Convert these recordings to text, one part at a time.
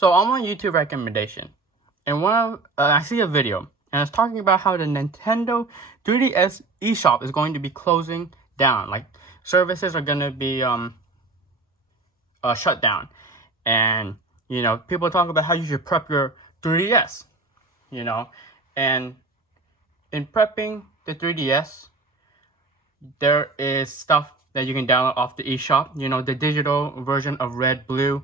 So I'm on YouTube recommendation, and I see a video, and it's talking about how the Nintendo 3DS eShop is going to be closing down. Like services are gonna be shut down, and people talk about how you should prep your 3DS. And in prepping the 3DS, there is stuff that you can download off the eShop. The digital version of red, blue,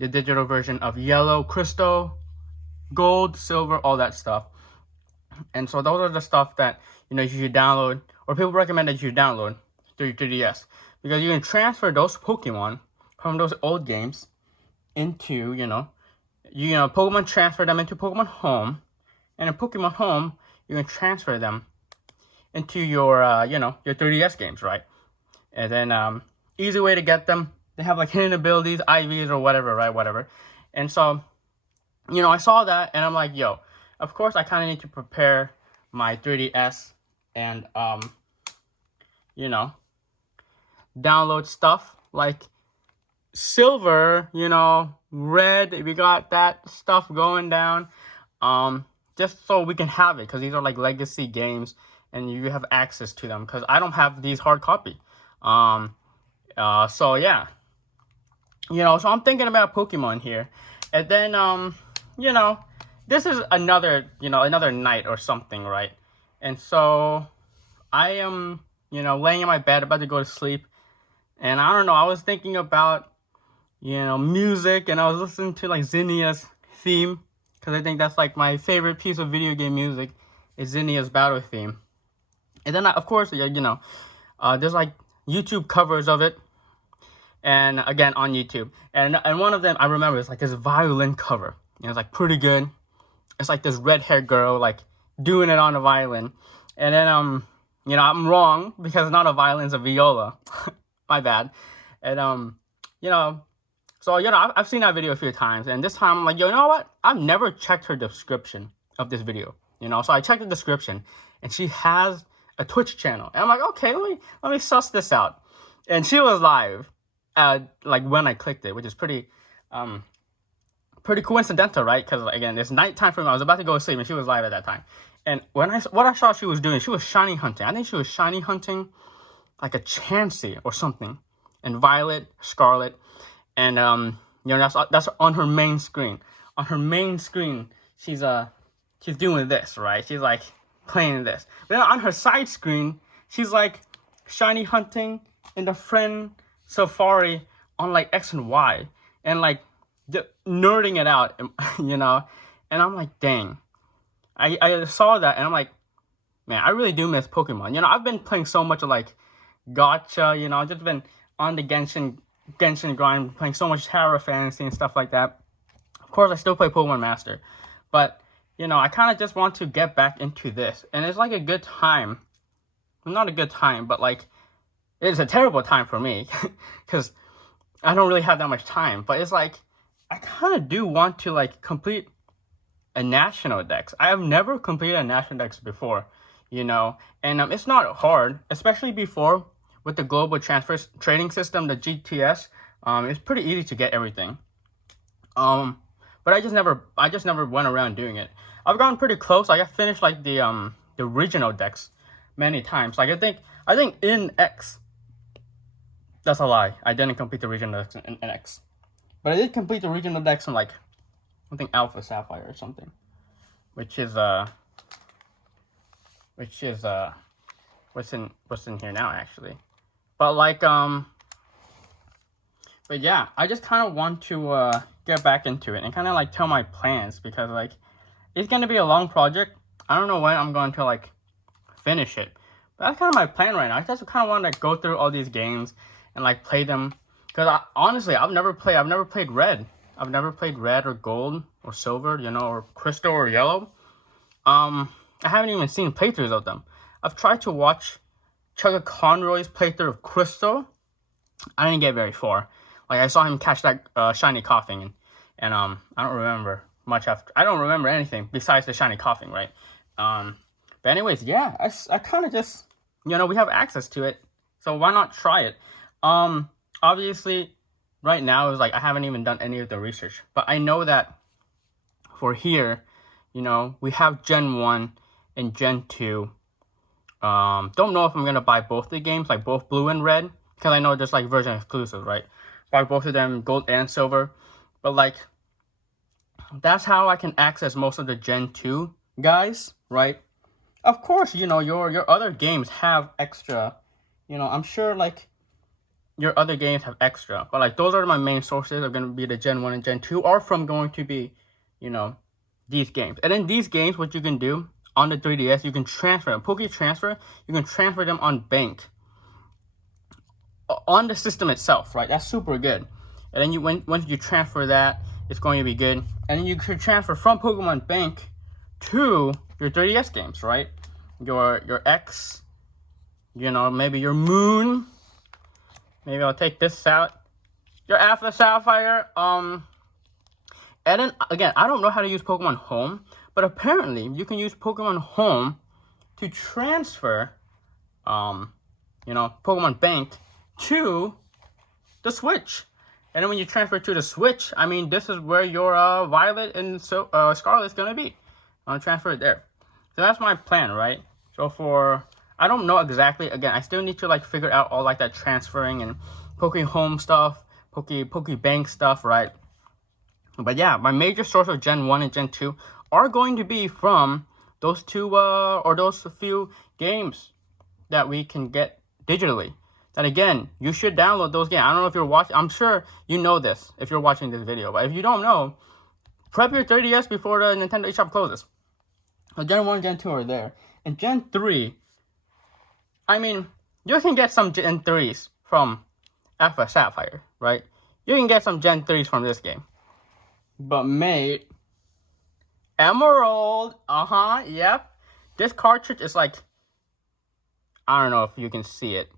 the digital version of yellow, crystal, gold, silver, all that stuff. And so those are the stuff that you should download, or people recommend that you should download through your 3DS, because you can transfer those Pokemon from those old games into Pokemon, transfer them into Pokemon Home, and in Pokemon Home you can transfer them into your your 3DS games, right? And then easy way to get them. They have like hidden abilities, IVs, or whatever, right? Whatever. And so I saw that, and I'm like, yo, of course I kind of need to prepare my 3DS and download stuff like silver, red. We got that stuff going down, just so we can have it, because these are like legacy games, and you have access to them. Because I don't have these hard copy. So yeah, so I'm thinking about Pokemon here, and then this is another night or something, right? And so I am laying in my bed about to go to sleep, and I don't know, I was thinking about music, and I was listening to like Zinnia's theme, because I think that's like my favorite piece of video game music is Zinnia's battle theme. And then of course there's like YouTube covers of it, and again on YouTube, and one of them I remember is like this violin cover, and it's like pretty good. It's like this red-haired girl like doing it on a violin, and then I'm wrong, because it's not a violin, it's a viola. My bad. And so I've seen that video a few times, and this time I'm like, you know what? I've never checked her description of this video. So I checked the description, and she has a Twitch channel, and I'm like, okay, let me suss this out. And she was live, like when I clicked it, which is pretty coincidental, right? Because again, it's nighttime for me. I was about to go to sleep, and she was live at that time. And what I saw she was doing, she was shiny hunting. I think she was shiny hunting like a Chansey or something, and Violet, Scarlet, and that's on her main screen. On her main screen, she's doing this, right? She's like playing this. But then on her side screen, she's like shiny hunting in the friend Safari on like X and Y, and like nerding it out, And I'm like, dang. I saw that, and I'm like, man, I really do miss Pokemon. I've been playing so much of like Gacha, I've just been on the Genshin grind, playing so much Tower of Fantasy and stuff like that. Of course, I still play Pokemon Master, but I kind of just want to get back into this, and it's like a good time. Not a good time, but like it's a terrible time for me, because I don't really have that much time. But it's like I kind of do want to like complete a national dex. I have never completed a national dex before, and it's not hard, especially before with the global transfer trading system, the GTS. It's pretty easy to get everything. But I just never went around doing it. I've gotten pretty close. I got finished like the regional decks many times. Like I think in X. That's a lie. I didn't complete the regional decks in X, but I did complete the regional decks in like I think Alpha Sapphire or something, which is what's in here now actually. But like but yeah, I just kind of want to get back into it and kind of like tell my plans, because like it's gonna be a long project. I don't know when I'm going to like finish it, but that's kind of my plan right now. I just kind of want to go through all these games and like play them, because honestly I've never played red. I've never played red or gold or silver, or crystal or yellow. I haven't even seen playthroughs of them. I've tried to watch Chugga Conroy's playthrough of Crystal. I didn't get very far. Like I saw him catch that shiny coughing, and I don't remember much after. I don't remember anything besides the shiny coughing, right? But anyways, yeah, I kind of just we have access to it, so why not try it? Obviously, right now is like I haven't even done any of the research, but I know that for here, you know, we have Gen 1 and Gen 2. Don't know if I'm gonna buy both the games, like both blue and red, because I know there's like version exclusives, right? Buy both of them, gold and silver. But like, that's how I can access most of the Gen 2 guys, right? Of course, you know, your other games have extra. You know, I'm sure like your other games have extra, but like those are my main sources are gonna be the Gen 1 and Gen 2, or from going to be, you know, these games. And in these games, what you can do on the 3DS, you can transfer them. Poke Transfer, you can transfer them on bank. On the system itself, right? That's super good. And then once you transfer that, it's going to be good. And then you could transfer from Pokemon Bank to your 3DS games, right? Your X, you know, maybe your Moon. Maybe I'll take this out. Your Alpha Sapphire. And then again, I don't know how to use Pokemon Home, but apparently you can use Pokemon Home to transfer, you know, Pokemon Bank to the Switch. And then when you transfer to the Switch, I mean, this is where your Violet and Scarlet is gonna be. I'll transfer it there. So that's my plan, right? So I don't know exactly. Again, I still need to like figure out all like that transferring and Poke Home stuff, Poke Bank stuff, right? But yeah, my major source of Gen 1 and Gen 2 are going to be from those two or those few games that we can get digitally. That again, you should download those games. I don't know if you're watching. I'm sure you know this if you're watching this video. But if you don't know, prep your 3DS before the Nintendo eShop closes. So Gen 1 and Gen 2 are there. And Gen 3, I mean, you can get some Gen 3s from Alpha Sapphire, right? You can get some Gen 3s from this game. But mate, Emerald, yep. This cartridge is like, I don't know if you can see it.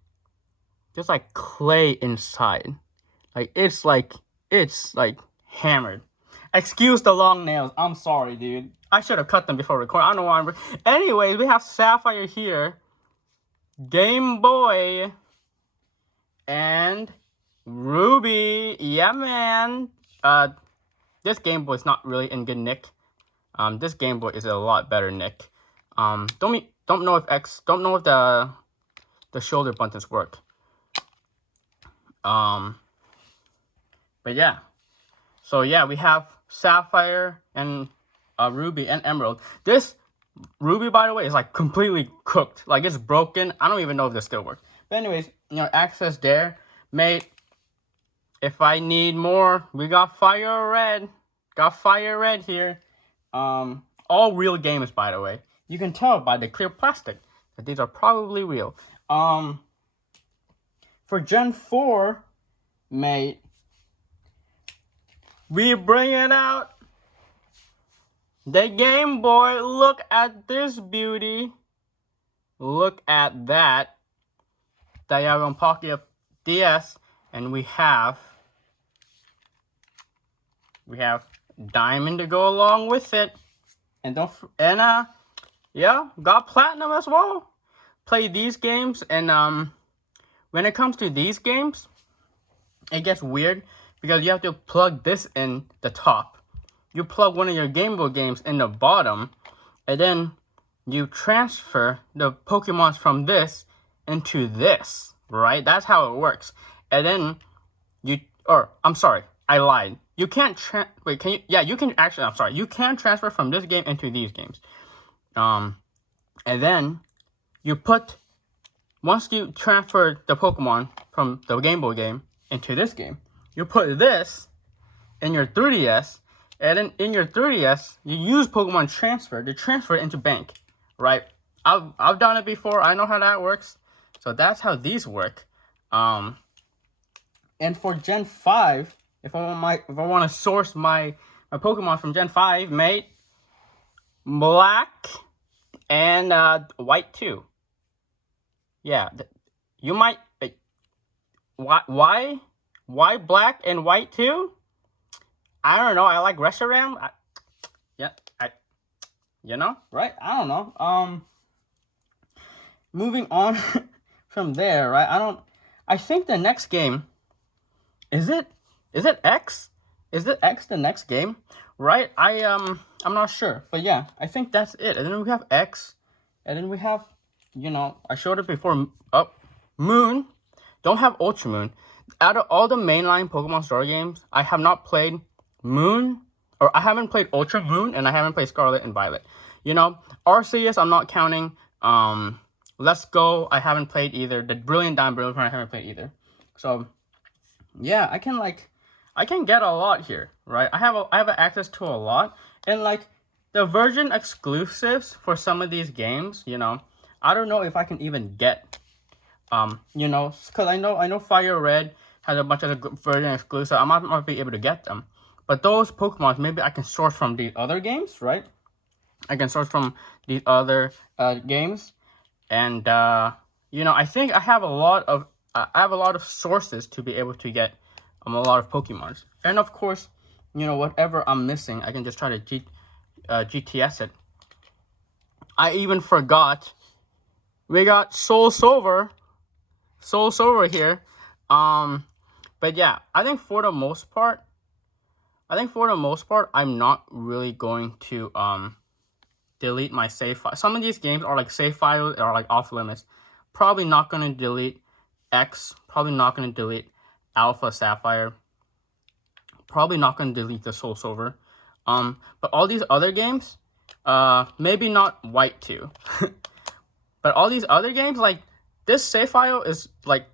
There's like clay inside. Like it's like hammered. Excuse the long nails. I'm sorry, dude. I should have cut them before recording. I don't know why. Anyways, we have Sapphire here, Game Boy, and Ruby. Yeah, man. This Game Boy is not really in good nick. This Game Boy is a lot better nick. Don't know if the shoulder buttons work. But yeah. So yeah, we have Sapphire and Ruby and Emerald. This Ruby, by the way, is like completely cooked. Like it's broken. I don't even know if this still works. But anyways, you know, access there. Mate, if I need more, we got Fire Red. Got Fire Red here. All real games, by the way. You can tell by the clear plastic that these are probably real. For Gen 4, mate, we bring it out. The Game Boy. Look at this beauty. Look at that. Diagon Pocket DS, and we have Diamond to go along with it, and yeah, got Platinum as well. Play these games, and when it comes to these games, it gets weird because you have to plug this in the top. You plug one of your Game Boy games in the bottom, and then you transfer the Pokemons from this into this, right? That's how it works. And then I'm sorry, I lied. You can't you can actually, I'm sorry, you can transfer from this game into these games. And then once you transfer the Pokemon from the Game Boy game into this game, you put this in your 3DS, and then in your 3DS, you use Pokemon Transfer to transfer it into Bank, right? I've done it before. I know how that works. So that's how these work. And for Gen 5, if I want to source my Pokemon from Gen 5, mate, Black and White too. Yeah, you might. Why Black and White too? I don't know. I like Reshiram. You know, right? I don't know. Moving on from there, right? I think the next game, is it Is it X? Is it X the next game? Right? I'm not sure. But yeah, I think that's it. And then we have X. And then we have, you know, I showed it before. Oh, Moon. Don't have Ultra Moon. Out of all the mainline Pokemon story games, I have not played Moon, or I haven't played Ultra Moon, and I haven't played Scarlet and Violet. You know, Arceus, I'm not counting. Let's Go, I haven't played either. The Brilliant Diamond, Brilliant Pearl, I haven't played either. So, yeah, I can get a lot here, right? I have access to a lot, and like the version exclusives for some of these games, you know, I don't know if I can even get. You know, because I know Fire Red has a bunch of the version exclusive. I might not be able to get them, but those Pokemon maybe I can source from the other games, right? I can source from the other games, and you know, I think I have a lot of sources to be able to get a lot of Pokemons, and of course, you know, whatever I'm missing, I can just try to GTS it. I even forgot we got Soul Silver here. But yeah, I think for the most part, I'm not really going to delete my save file. Some of these games are like save files are like off limits. Probably not gonna delete X. Probably not gonna delete Alpha Sapphire. Probably not gonna delete the Soul Silver. But all these other games, maybe not White too. But all these other games, like this save file is like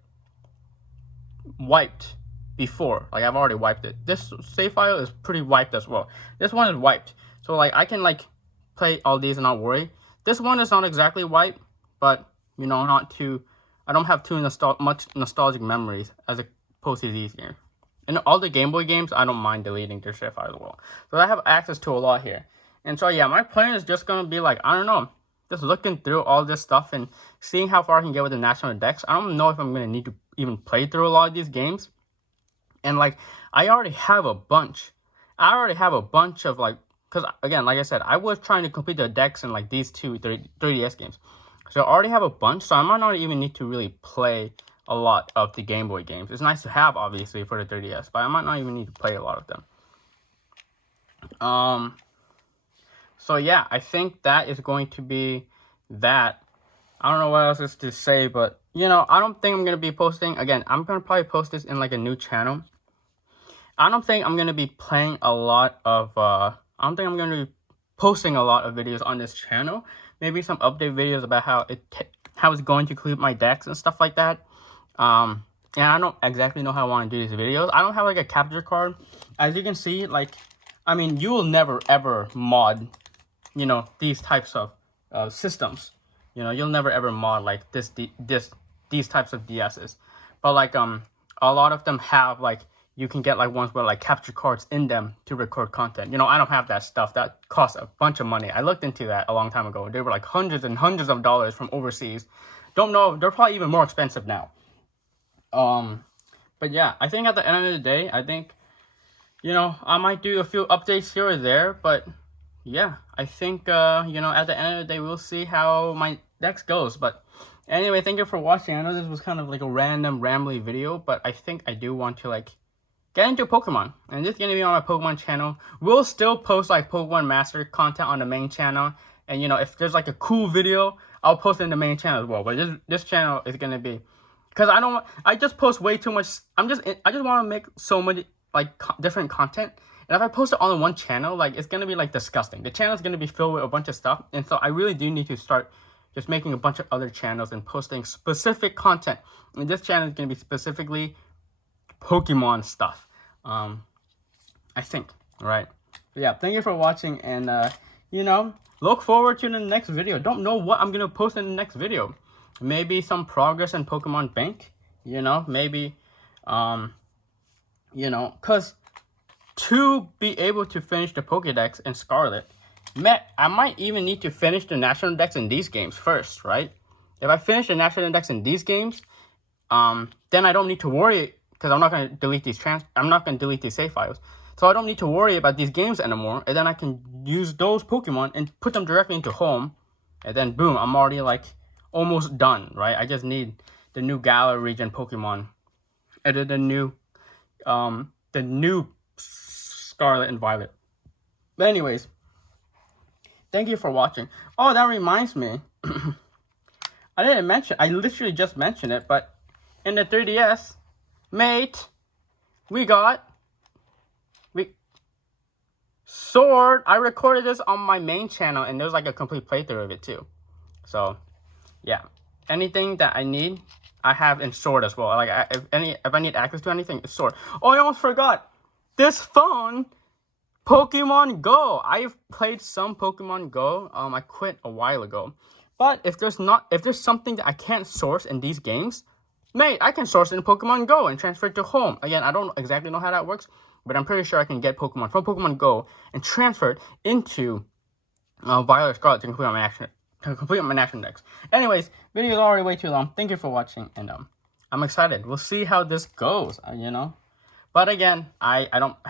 wiped before. Like I've already wiped it. This save file is pretty wiped as well. This one is wiped. So like I can like play all these and not worry. This one is not exactly wiped, but you know, I don't have much nostalgic memories as opposed to these games. And all the Game Boy games, I don't mind deleting their save file as well. So I have access to a lot here. And so yeah, my plan is just gonna be like, I don't know, just looking through all this stuff and seeing how far I can get with the national dex. I don't know if I'm going to need to even play through a lot of these games. And like, I already have a bunch. Of like, because again, like I said, I was trying to complete the dex in like these two 3DS games. So I already have a bunch, so I might not even need to really play a lot of the Game Boy games. It's nice to have, obviously, for the 3DS, but I might not even need to play a lot of them. So yeah, I think that is going to be that. I don't know what else is to say, but you know, I don't think I'm going to be posting. Again, I'm going to probably post this in like a new channel. I don't think I'm going to be playing a lot of, I don't think I'm going to be posting a lot of videos on this channel. Maybe some update videos about how it's going to include my decks and stuff like that. And I don't exactly know how I want to do these videos. I don't have like a capture card. As you can see, like, I mean, you will never ever mod, you know, these types of systems. You know, you'll never ever mod like these types of DSs. But like a lot of them have like, you can get like ones with like capture cards in them to record content. You know, I don't have that stuff. That costs a bunch of money. I looked into that a long time ago. They were like hundreds and hundreds of dollars from overseas. Don't know, they're probably even more expensive now. But yeah, I think at the end of the day, I think, you know, I might do a few updates here or there, but yeah, I think, you know, at the end of the day, we'll see how my dex goes. But anyway, thank you for watching. I know this was kind of like a random, rambly video, but I think I do want to, like, get into Pokemon. And this is going to be on my Pokemon channel. We'll still post, like, Pokemon Master content on the main channel. And, you know, if there's, like, a cool video, I'll post it in the main channel as well. But this channel is going to be... Because I just post way too much... I just want to make so many, like, different content. And if I post it all on one channel, like, it's going to be, like, disgusting. The channel is going to be filled with a bunch of stuff. And so I really do need to start just making a bunch of other channels and posting specific content. And this channel is going to be specifically Pokemon stuff. I think, right? But yeah, thank you for watching. And, you know, look forward to the next video. Don't know what I'm going to post in the next video. Maybe some progress in Pokemon Bank. You know, maybe, you know, because... to be able to finish the Pokédex in Scarlet, I might even need to finish the National Dex in these games first, right? If I finish the National Dex in these games, then I don't need to worry, because I'm not going to delete these save files. So I don't need to worry about these games anymore, and then I can use those Pokemon and put them directly into home, and then boom, I'm already like almost done, right? I just need the new Galar region Pokemon, and then the new the new Scarlet and Violet. But anyways, thank you for watching. Oh, that reminds me. I didn't mention, I literally just mentioned it, but in the 3DS, mate, we Sword. I recorded this on my main channel, and there's like a complete playthrough of it too. So, yeah, anything that I need, I have in Sword as well. Like, if I need access to anything, it's Sword. Oh, I almost forgot. This phone, Pokemon Go. I've played some Pokemon Go. I quit a while ago. But if there's something that I can't source in these games, mate, I can source it in Pokemon Go and transfer it to home. Again, I don't exactly know how that works, but I'm pretty sure I can get Pokemon from Pokemon Go and transfer it into Violet Scarlet to complete my National Dex. Anyways, video is already way too long. Thank you for watching, and I'm excited. We'll see how this goes, But again, I don't